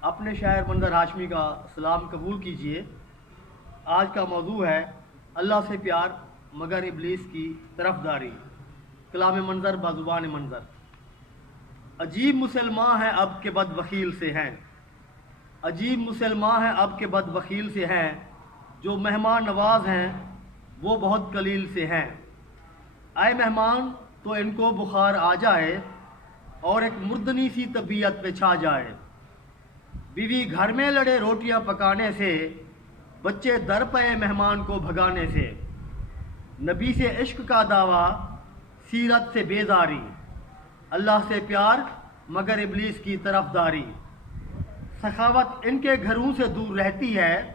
اپنے شاعر منظر ہاشمی کا سلام قبول کیجیے۔ آج کا موضوع ہے اللہ سے پیار مگر ابلیس کی طرفداری۔ کلام منظر بازبان منظر۔ عجیب مسلمان ہیں اب کے بد بخیل سے ہیں، عجیب مسلمان ہیں اب کے بد بخیل سے ہیں، جو مہمان نواز ہیں وہ بہت قلیل سے ہیں۔ آئے مہمان تو ان کو بخار آ جائے اور ایک مردنی سی طبیعت پہ چھا جائے۔ بیوی گھر میں لڑے روٹیاں پکانے سے، بچے در پے مہمان کو بھگانے سے۔ نبی سے عشق کا دعویٰ، سیرت سے بیزاری، اللہ سے پیار مگر ابلیس کی طرفداری۔ سخاوت ان کے گھروں سے دور رہتی ہے،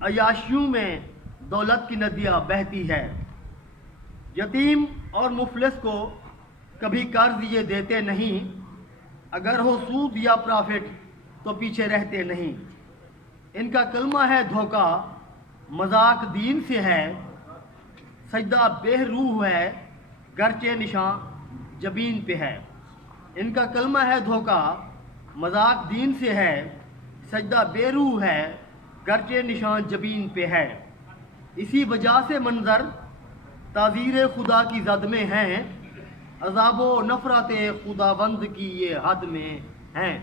عیاشیوں میں دولت کی ندیاں بہتی ہے۔ یتیم اور مفلس کو کبھی قرض یہ دیتے نہیں، اگر ہو سود یا پرافٹ تو پیچھے رہتے نہیں۔ ان کا کلمہ ہے دھوکہ، مذاق دین سے ہے، سجدہ بے روح ہے گرچہ نشان جبین پہ ہے۔ ان کا کلمہ ہے دھوکہ، مذاق دین سے ہے، سجدہ بے روح ہے گرچہ نشان جبین پہ ہے۔ اسی وجہ سے منظر تعزیر خدا کی زد میں ہیں، عذاب و نفرت خداوند کی یہ حد میں ہیں۔